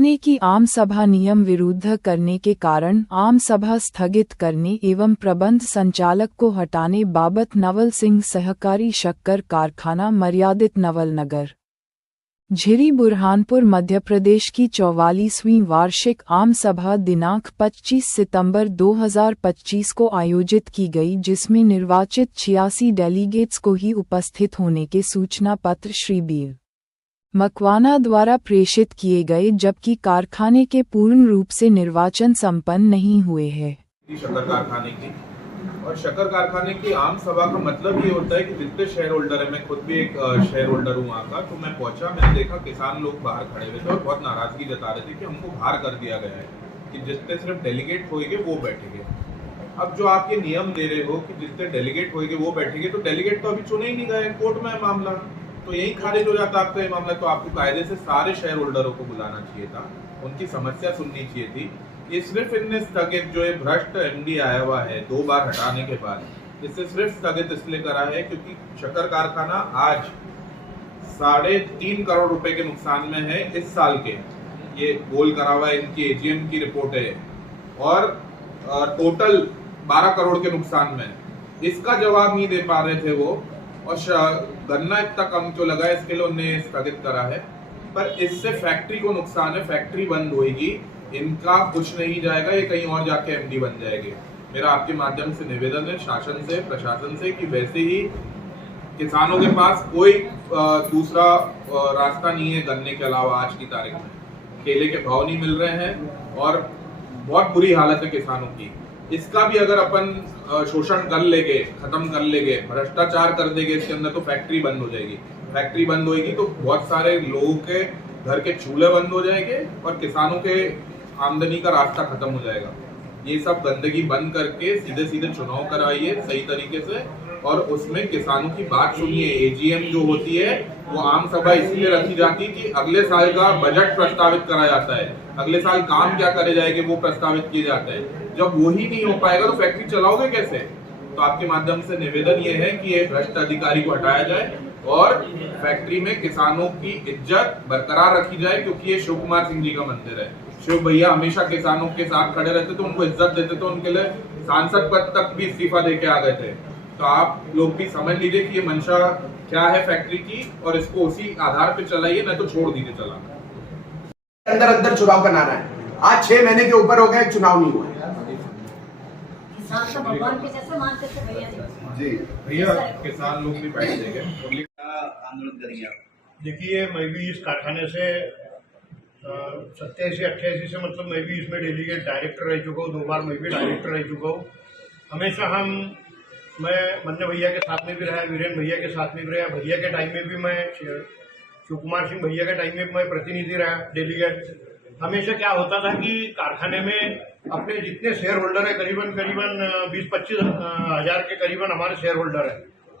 कारखाने की आम सभा नियम विरुद्ध करने के कारण आम सभा स्थगित करने एवं प्रबंध संचालक को हटाने बाबत नवल सिंह सहकारी शक्कर कारखाना मर्यादित नवल नगर झिरी बुरहानपुर मध्य प्रदेश की 44वीं वार्षिक आम सभा दिनांक 25 सितंबर 2025 को आयोजित की गई, जिसमें निर्वाचित 86 डेलीगेट्स को ही उपस्थित होने के सूचना पत्र श्री बीर मकवाना द्वारा प्रेषित किए गए, जबकि कारखाने के पूर्ण रूप से निर्वाचन संपन्न नहीं हुए हैं। शक्कर कारखाने की और शक्कर कारखाने की आम सभा का मतलब ये होता है कि जितने शेयर होल्डर है, मैं खुद भी एक शेयर होल्डर हूँ वहाँ का, तो मैं पहुंचा, मैंने देखा किसान लोग बाहर खड़े हुए थे और बहुत नाराजगी जता रहे थे कि हमको बाहर कर दिया गया है कि जितने सिर्फ डेलीगेट होंगे वो बैठेंगे। अब जो आप ये नियम दे रहे हो कि जितने डेलीगेट होंगे वो बैठेंगे, तो डेलीगेट तो अभी चुने ही नहीं गए, कोर्ट में है मामला, तो यही खारिज हो जाता आपका ये मामला। तो आपको कायदे से सारे शेयर होल्डरों को बुलाना चाहिए था, उनकी समस्या सुननी चाहिए थी। ये सिर्फ इनने स्थगित, जो ये भ्रष्ट एमडी आया हुआ है 2 बार हटाने के बाद, इससे सिर्फ स्थगित इसलिए करा है क्योंकि शक्कर कारखाना आज 3.5 करोड़ रुपए के नुकसान में है इस साल के। ये गोल करा हुआ है, इनकी एजीएम की रिपोर्ट है, और टोटल 12 करोड़ के नुकसान में। इसका जवाब नहीं दे पा रहे थे वो, और गन्ना इतना कम जो लगा इसके लिए उन्हें स्थगित करा है। पर इससे फैक्ट्री को नुकसान है, फैक्ट्री बंद होगी, इनका कुछ नहीं जाएगा, ये कहीं और जाके एमडी बन जाएंगे। मेरा आपके माध्यम से निवेदन है शासन से, प्रशासन से, कि वैसे ही किसानों के पास कोई दूसरा रास्ता नहीं है गन्ने के अलावा। आज की तारीख में केले के भाव नहीं मिल रहे हैं और बहुत बुरी हालत है किसानों की। इसका भी अगर अपन शोषण कर लेंगे, खत्म कर लेंगे, भ्रष्टाचार कर देंगे इसके अंदर, तो फैक्ट्री बंद हो जाएगी। फैक्ट्री बंद होगी तो बहुत सारे लोगों के घर के चूल्हे बंद हो जाएंगे और किसानों के आमदनी का रास्ता खत्म हो जाएगा। ये सब गंदगी बंद करके सीधे सीधे चुनाव कराइए सही तरीके से, और उसमें किसानों की बात सुनिए। एजीएम जो होती है वो आम सभा इसलिए रखी जाती है कि अगले साल का बजट प्रस्तावित करा जाता है, अगले साल काम क्या करे जाएंगे वो प्रस्तावित किए जाते हैं। जब वो ही नहीं हो पाएगा तो फैक्ट्री चलाओगे कैसे? तो आपके माध्यम से निवेदन ये है कि ये भ्रष्ट अधिकारी को हटाया जाए और फैक्ट्री में किसानों की इज्जत बरकरार रखी जाए, क्योंकि ये शिव कुमार सिंह जी का मंदिर है। शिव भैया हमेशा किसानों के साथ खड़े रहते थे, उनको इज्जत देते थे, उनके लिए सांसद पद तक भी इस्तीफा देके आ गए थे। तो आप लोग भी समझ लीजिए कि ये मंशा क्या है फैक्ट्री की, और इसको उसी आधार पे चलाइए, नहीं तो छोड़ दीजिए चलाना। अंदर अंदर चुनाव बनाना है। आज 6 महीने के ऊपर हो गए, चुनाव नहीं हुआ है। भगवान के जैसे मानते थे भैया जी। भैया किसान लोग भी बैठ जाएंगे, आंदोलन करेंगे आप? देखिए, मैं भी इस कारखाने से 87-88 से, मतलब मैं भी इसमें डेलीगेट डायरेक्टर रह चुका हूँ, 2 बार मैं भी डायरेक्टर रह चुका हूँ। हमेशा मैं मन्ने भैया के साथ में भी रहा, वीरेंद्र भैया के साथ में भी रहा, भैया के टाइम में भी मैं, शिव कुमार सिंह भैया के टाइम में भी मैं प्रतिनिधि रहा, डेलीगेट। हमेशा क्या होता था कि कारखाने में अपने जितने शेयर होल्डर है, करीबन 20-25 हजार के करीबन हमारे शेयर होल्डर है,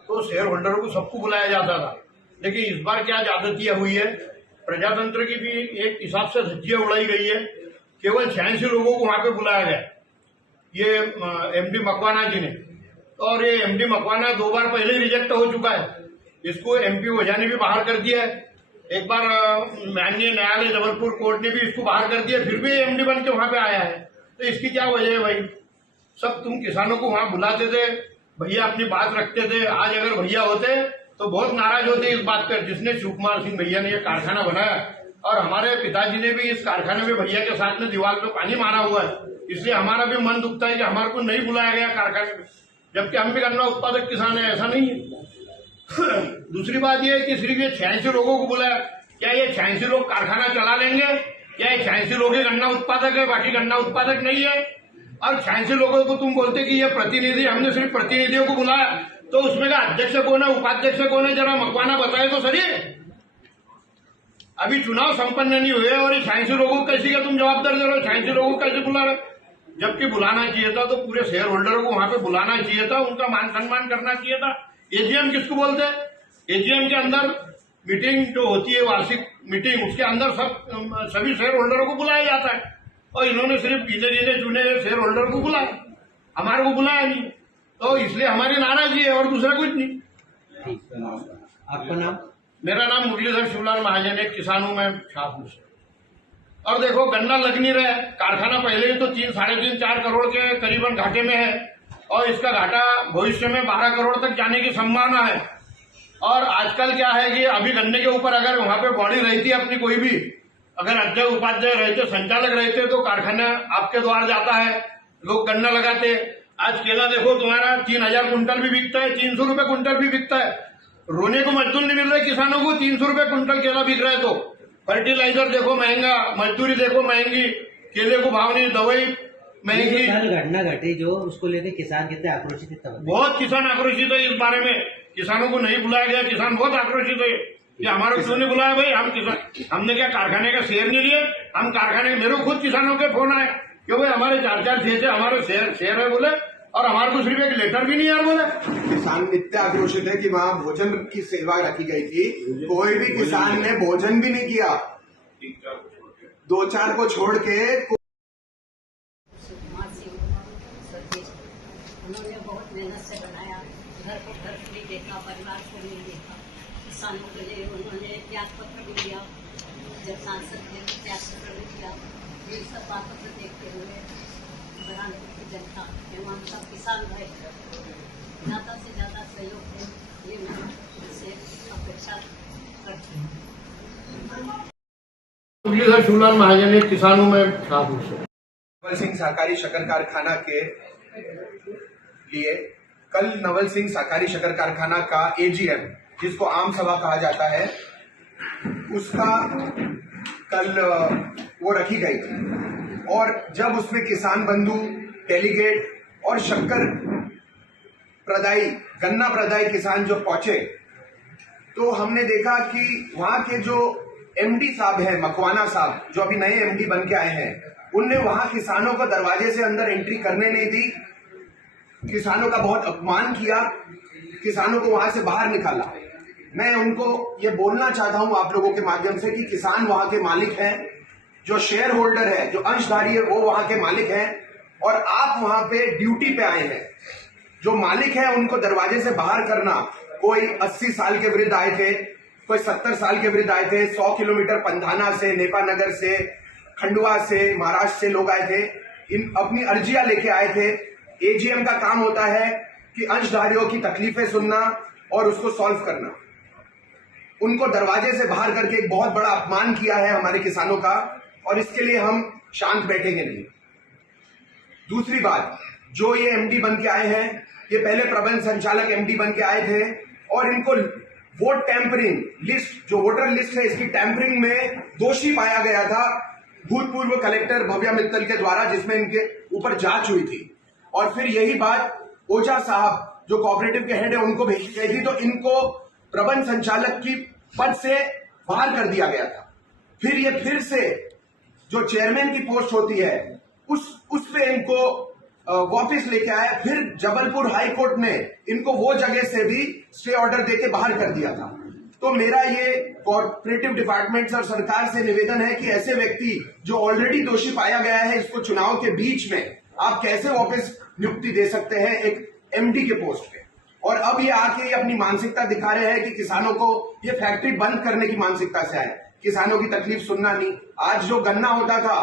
तो शेयर होल्डरों को सबको बुलाया जाता था। लेकिन इस बार क्या ज्यादतियां हुई है, प्रजातंत्र की भी एक हिसाब से धज्जियां उड़ाई गई है। केवल 86 लोगों को वहां पे बुलाया गया, ये एमडी मकवाना जी ने, और ये एमडी मकवाना 2 बार पहले ही रिजेक्ट हो चुका है। इसको एमपी ओझा ने भी बाहर कर दिया है, एक बार माननीय न्यायालय जबलपुर कोर्ट ने भी इसको बाहर कर दिया, फिर भी एमडी बन के वहां पे आया है। तो इसकी क्या वजह है भाई? सब तुम किसानों को वहां बुलाते थे, भैया अपनी बात रखते थे। आज अगर भैया होते तो बहुत नाराज होते इस बात पर, जिसने शिव कुमार सिंह भैया ने यह कारखाना बनाया, और हमारे पिताजी ने भी इस कारखाने में भैया के साथ में दीवार पे पानी मारा हुआ है। इसलिए हमारा भी मन दुखता है कि हमारे को नहीं बुलाया गया कारखाने में, जबकि हम भी गन्ना उत्पादक किसान है, ऐसा नहीं है। दूसरी बात यह है कि सिर्फ ये 86 लोगों को बुलाया, क्या ये 86 लोग कारखाना चला लेंगे? क्या ये 86 लोग ही गन्ना उत्पादक है, बाकी गन्ना उत्पादक नहीं है? और 86 लोगों को तुम बोलते कि ये प्रतिनिधि, हमने सिर्फ प्रतिनिधियों को बुलाया, तो उसमें का अध्यक्ष कौन है, उपाध्यक्ष कौन है, जरा मकवाना बताए तो सही। अभी चुनाव संपन्न नहीं हुए और ये 86 लोगों को कैसे का तुम जवाबदार दे रहे हो? 86 लोगों को कैसे बुला रहे? जबकि बुलाना चाहिए था तो पूरे शेयर होल्डरों को वहां पे बुलाना चाहिए था, उनका मान सम्मान करना चाहिए था। एजीएम किसको बोलते हैं? एजीएम के अंदर मीटिंग जो होती है, वार्षिक मीटिंग, उसके अंदर सभी शेयर होल्डरों को बुलाया जाता है, और इन्होंने सिर्फ गिने गिने चुने शेयर होल्डर को बुलाया, हमारे को बुलाया नहीं। तो इसलिए हमारी नाराजगी है और दूसरा कुछ नहीं। आपका नाम? मेरा नाम मुरलीधर शिवलाल महाजन, एक किसान हूं मैं शाहपुर से। और देखो गन्ना लग नहीं रहा है, कारखाना पहले ही तो 3, 3.5, 4 करोड़ के करीबन घाटे में है और इसका घाटा भविष्य में 12 करोड़ तक जाने की संभावना है। और आजकल क्या है कि अभी गन्ने के ऊपर अगर वहां पे बॉडी रहती अपनी कोई भी, अगर अध्यक्ष उपाध्यक्ष रहते, संचालक रहते तो कारखाना आपके द्वार जाता है, लोग गन्ना लगाते। आज केला देखो तुम्हारा 3000 कुंटल भी बिकता है, 300 रुपए कुंटल भी बिकता है। रोने को मजदूर नहीं मिल रहे किसानों को, 300 रुपए कुंटल केला बिक रहा है। तो फर्टिलाइजर देखो महंगा, मजदूरी देखो महंगी, केले को भाव नहीं, दवाई महंगी। कल घटना घटी जो उसको लेकर किसान कितने आक्रोशित थे? बहुत किसान आक्रोशित है इस बारे में। किसानों को नहीं बुलाया गया, किसान बहुत आक्रोशित है। ये हमारे क्यों नहीं बुलाया भाई? हम किसान, हमने क्या कारखाने का शेयर नहीं लिए? हम कारखाने, मेरे को खुद किसानों के फोन आए क्यों भाई हमारे 4-4 शेर है, हमारे शेयर है बोले, और हमारे को सिर्फ एक लेटर भी नहीं यार बोले। किसान नित्य आक्रोशित है कि वहाँ भोजन की सेवा रखी गई थी, कोई भी किसान ने भोजन भी नहीं किया, 2-4 को छोड़ के। उन्होंने बहुत मेहनत से बनाया, घर को घर भी देखा, परिवार को नहीं देखा। किसानों के लिए उन्होंने त्याग पत्र भी दिया, जब सांसद थे तो त्याग पत्र भी दिया। ये सब बातों को देखते हुए बुरहानपुर की जनता एवं सब किसान भाई ज़्यादा से ज़्यादा सहयोग दें, ये मैं उनसे अपेक्षा करती हूँ। मुरलीधर शिवलाल महाजन एक किसानों में ठाकुर से नवल सिंह सहकारी शक्कर कारखाना के लिए कल नवल सिंह सहकारी शक्कर कारखाना का एजीएम, जिसको आम सभा कहा जाता है, उसका कल वो रखी गई थी। और जब उसमें किसान बंधु, डेलीगेट और शक्कर प्रदायी, गन्ना प्रदायी किसान जो पहुंचे, तो हमने देखा कि वहां के जो एमडी साहब है, मकवाना साहब, जो अभी नए एमडी बन के आए हैं, उनने वहां किसानों को दरवाजे से अंदर एंट्री करने नहीं दी, किसानों का बहुत अपमान किया, किसानों को वहां से बाहर निकाला। मैं उनको ये बोलना चाहता हूं आप लोगों के माध्यम से कि किसान वहां के मालिक हैं, जो शेयर होल्डर है, जो अंशधारी है, वो वहां के मालिक हैं, और आप वहां पे ड्यूटी पे आए हैं। जो मालिक है उनको दरवाजे से बाहर करना, कोई 80 साल के वृद्ध आए थे, कोई 70 साल के वृद्ध आए थे, 100 किलोमीटर पंधाना से, नेपानगर से, खंडवा से, महाराष्ट्र से लोग आए थे, इन अपनी अर्जियां लेके आए थे। एजीएम का काम होता है कि अंशधारियों की तकलीफें सुनना और उसको सॉल्व करना। उनको दरवाजे से बाहर करके एक बहुत बड़ा अपमान किया है हमारे किसानों का, और इसके लिए हम शांत बैठेंगे नहीं। दूसरी बात, जो ये एमडी बन के आए हैं, ये पहले प्रबंध संचालक एमडी बन के आए थे, और इनको वोट टैंपरिंग लिस्ट, जो वोटर लिस्ट है, इसकी टैंपरिंग में दोषी पाया गया था भूतपूर्व कलेक्टर भव्या मित्तल के द्वारा, जिसमें इनके ऊपर जांच हुई थी। और फिर यही बात ओझा साहब, जो कोऑपरेटिव के हेड है, उनको भेजी गई थी, तो इनको प्रबंध संचालक की पद से बाहर कर दिया गया था। फिर ये फिर से जो चेयरमैन की पोस्ट होती है, उस पे इनको वापस लेके आया। फिर जबलपुर हाई कोर्ट ने इनको वो जगह से भी स्टे ऑर्डर देके बाहर कर दिया था। तो मेरा ये कोऑपरेटिव डिपार्टमेंट और सरकार से निवेदन है कि ऐसे व्यक्ति जो ऑलरेडी दोषी पाया गया है, इसको चुनाव के बीच में आप कैसे वापस नियुक्ति दे सकते हैं एक एमडी के पोस्ट पे? और अब ये आके अपनी मानसिकता दिखा रहे हैं कि किसानों को ये फैक्ट्री बंद करने की मानसिकता से आए, किसानों की तकलीफ सुनना नहीं। आज जो गन्ना होता था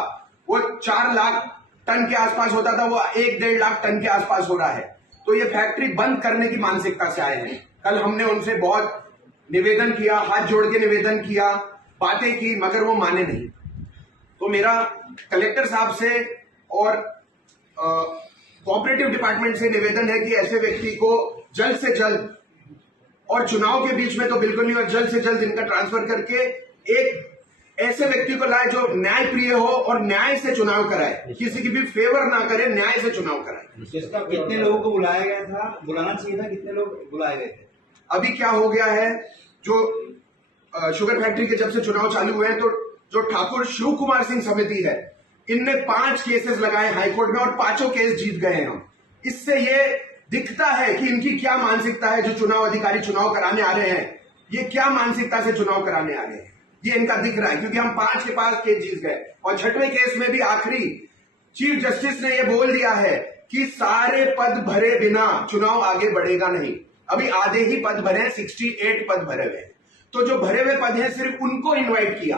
वो 4 लाख टन के आसपास होता था, वो 1-1.5 लाख टन के आसपास हो रहा है। तो ये फैक्ट्री बंद करने की मानसिकता से आए हैं। कल हमने उनसे बहुत निवेदन किया, हाथ जोड़ के निवेदन किया, बातें की, मगर वो माने नहीं। तो मेरा कलेक्टर साहब से और कोऑपरेटिव डिपार्टमेंट से निवेदन है कि ऐसे व्यक्ति को जल्द से जल्द, और चुनाव के बीच में तो बिल्कुल नहीं, और जल्द से जल्द इनका ट्रांसफर करके एक ऐसे व्यक्ति को लाए जो न्याय प्रिय हो और न्याय से चुनाव कराए, किसी की भी फेवर ना करे, न्याय से चुनाव कराए। कितने लोगों को बुलाया गया था, बुलाना चाहिए था, कितने लोग बुलाए गए थे? अभी क्या हो गया है, जो शुगर फैक्ट्री के जब से चुनाव चालू हुए हैं, तो जो ठाकुर शिव कुमार सिंह समिति है, इनने 5 केसेस लगाए हाईकोर्ट में और 5 केस जीत गए हैं हम। इससे ये दिखता है कि इनकी क्या मानसिकता है। जो चुनाव अधिकारी चुनाव कराने आ रहे हैं, ये क्या मानसिकता से चुनाव कराने आ रहे हैं, ये इनका दिख रहा है, क्योंकि हम 5 के 5 केस जीत गए। और 6वें केस में भी आखिरी चीफ जस्टिस ने यह बोल दिया है कि सारे पद भरे बिना चुनाव आगे बढ़ेगा नहीं। अभी आधे ही पद भरे हैं, 68 पद भरे हुए। तो जो भरे हुए पद हैं, सिर्फ उनको इन्वाइट किया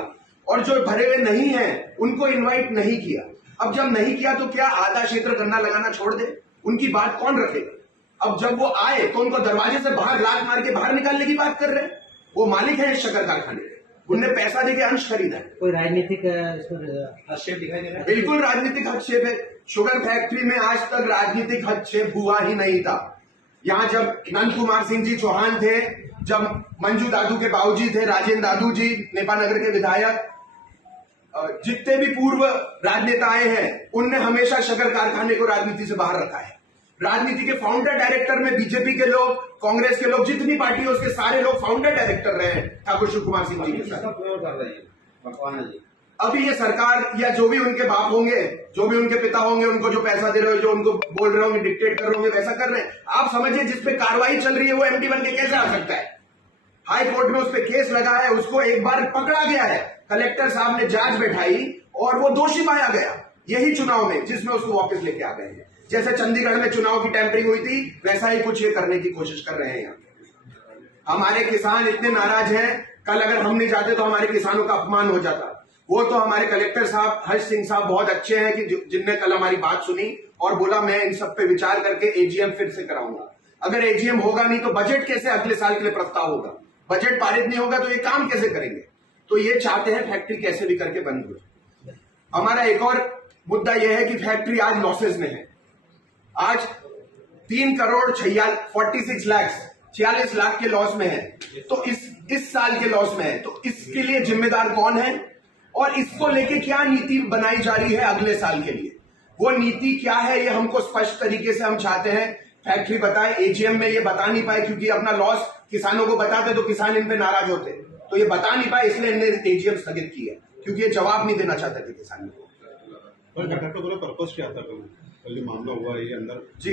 और जो भरे हुए नहीं हैं उनको इनवाइट नहीं किया। अब जब नहीं किया तो क्या आधा क्षेत्र गन्ना लगाना छोड़ दे? उनकी बात कौन रखेगा? अब जब वो आए तो उनको दरवाजे से बाहर लात मार के बाहर निकालने की बात कर रहे हैं। वो मालिक है इस शक्कर कारखाने के, उनने पैसा देके अंश खरीदा है। कोई राजनीतिक हस्तक्षेप दिखाई दे रहा है? बिल्कुल राजनीतिक हस्तक्षेप है। शुगर फैक्ट्री में आज तक राजनीतिक हस्तक्षेप हुआ ही नहीं था। यहाँ जब नंद कुमार सिंह जी चौहान थे, जब मंजू दादू के बाबूजी थे, राजेंद्र दादू जी नेपानगर के विधायक, जितने भी पूर्व राजनेता आए हैं उनने हमेशा शक्कर कारखाने को राजनीति से बाहर रखा है। राजनीति के फाउंडर डायरेक्टर में बीजेपी के लोग, कांग्रेस के लोग, जितनी पार्टी है उसके सारे लोग फाउंडर डायरेक्टर रहे हैं ठाकुर शिव कुमार सिंह जी के साथ। अभी ये सरकार या जो भी उनके बाप होंगे, जो भी उनके पिता होंगे, उनको जो पैसा दे रहे हो, जो उनको बोल रहे होंगे, डिक्टेट कर रहे होंगे, वैसा कर रहे हैं। आप समझिए जिसपे कार्रवाई चल रही है वो एमडी बन के कैसे आ सकता है? हाई कोर्ट में उस पर केस लगा है, उसको एक बार पकड़ा गया है, कलेक्टर साहब ने जांच बैठाई और वो दोषी पाया गया यही चुनाव में, जिसमें उसको वापस लेके आ गए हैं। जैसे चंडीगढ़ में चुनाव की टैंपरिंग हुई थी वैसा ही कुछ ये करने की कोशिश कर रहे हैं यहाँ। हमारे किसान इतने नाराज हैं, कल अगर हम नहीं जाते तो हमारे किसानों का अपमान हो जाता। वो तो हमारे कलेक्टर साहब हर्ष सिंह साहब बहुत अच्छे हैं कि जिनने कल हमारी बात सुनी और बोला मैं इन सब पे विचार करके एजीएम फिर से कराऊंगा। अगर एजीएम होगा नहीं तो बजट कैसे अगले साल के लिए प्रस्ताव होगा? बजट पारित नहीं होगा तो ये काम कैसे करेंगे? तो ये चाहते हैं फैक्ट्री कैसे भी करके बंद हो। हमारा एक और मुद्दा यह है कि फैक्ट्री आज लॉसेज में है। आज 3 करोड़ 46 लाख 46 लाख के लॉस में है, तो इस साल के लॉस में है। तो इसके लिए जिम्मेदार कौन है और इसको लेके क्या नीति बनाई जा रही है अगले साल के लिए? वो नीति क्या है ये हमको स्पष्ट तरीके से हम चाहते हैं फैक्ट्री बताए। एजीएम में ये बता नहीं पाए क्योंकि अपना लॉस किसानों को बताते तो किसान इन पे नाराज होते, तो ये बता नहीं पाए इसलिए इन्होंने एजीएम स्थगित की है, क्योंकि ये जवाब नहीं देना चाहते थे किसानों को। पर्पस क्या था? कल मामला हुआ ये अंदर जी,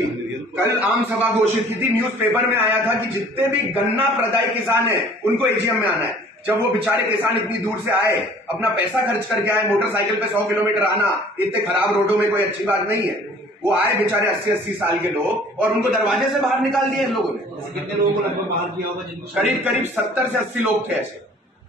कल आम सभा घोषित की थी, न्यूज़पेपर में आया था कि जितने भी गन्ना प्रदायी किसान हैं उनको एजीएम में आना है। जब वो बेचारे किसान इतनी दूर से आए, अपना पैसा खर्च करके आए, मोटरसाइकिल पे 100 किलोमीटर आना इतने खराब रोडों में कोई अच्छी बात नहीं है। वो आए बेचारे 80-80 साल के लोग और उनको दरवाजे से बाहर निकाल दिए इन लोगों ने। कितने लोगों को लगभग बाहर किया होगा? करीब 70 से 80 लोग थे ऐसे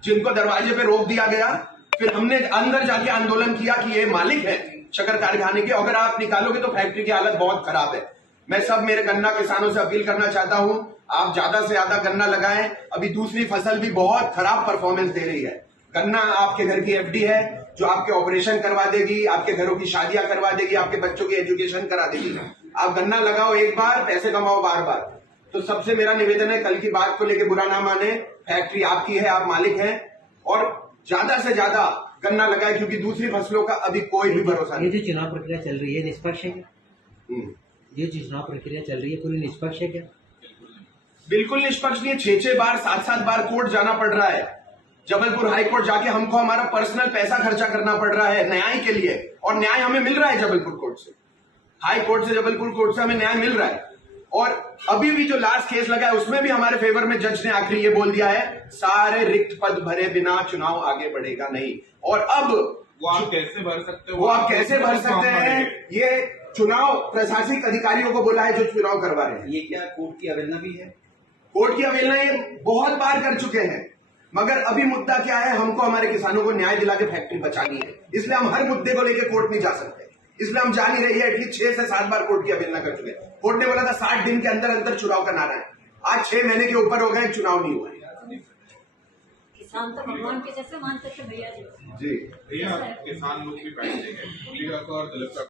जिनको दरवाजे पे रोक दिया गया। फिर हमने अंदर जाके आंदोलन किया कि ये मालिक है शक्कर कारखाने के, अगर आप निकालोगे तो फैक्ट्री की हालत बहुत खराब है। मैं सब मेरे गन्ना किसानों से अपील करना चाहता हूं, आप ज्यादा से ज्यादा गन्ना लगाएं। अभी दूसरी फसल भी बहुत खराब परफॉर्मेंस दे रही है। गन्ना आपके घर की एफडी है जो आपके ऑपरेशन करवा देगी, आपके घरों की शादियां करवा देगी, आपके बच्चों की एजुकेशन करा देगी। आप गन्ना लगाओ एक बार, पैसे कमाओ बार बार। तो सबसे मेरा निवेदन है, कल की बात को लेकर बुरा ना माने, फैक्ट्री आपकी है, आप मालिक हैं और ज्यादा से ज्यादा गन्ना लगाए क्योंकि दूसरी फसलों का अभी कोई भी भरोसा नहीं। ये जो चुनाव प्रक्रिया चल रही है निष्पक्ष है क्या? ये जो चुनाव प्रक्रिया चल रही है पूरी निष्पक्ष है क्या? बिल्कुल निष्पक्ष नहीं है। 6-6 बार 7-7 बार कोर्ट जाना पड़ रहा है। जबलपुर हाई कोर्ट जाके हमको हमारा पर्सनल पैसा खर्चा करना पड़ रहा है न्याय के लिए, और न्याय हमें मिल रहा है जबलपुर कोर्ट से, हाई कोर्ट से, जबलपुर कोर्ट से हमें न्याय मिल रहा है। और अभी भी जो लास्ट केस लगा है उसमें भी हमारे फेवर में जज ने आखिरी ये बोल दिया है, सारे रिक्त पद भरे बिना चुनाव आगे बढ़ेगा नहीं। और अब वो आप कैसे भर सकते हो? वो आप कैसे भर सकते हैं? ये चुनाव प्रशासनिक अधिकारियों को बोला है जो चुनाव करवा रहे हैं। ये क्या कोर्ट की अवहेलना भी है? कोर्ट की अवहेलना ये बहुत बार कर चुके हैं, मगर अभी मुद्दा क्या है, हमको हमारे किसानों को न्याय दिला के फैक्ट्री बचानी है। इसलिए हम हर मुद्दे को लेकर कोर्ट नहीं जा सकते, इसलिए हम जा नहीं रही है। एटलीस्ट 6 से 7 बार कोर्ट की अवहेलना कर चुके हैं। कोर्ट ने बोला था 60 दिन के अंदर अंदर चुनाव करना है, आज 6 महीने के ऊपर हो गए, चुनाव नहीं हुआ है। किसान तो भगवान के जैसे मानते थे भैया जी। जी भैया किसान लोग भी बैठे हैं,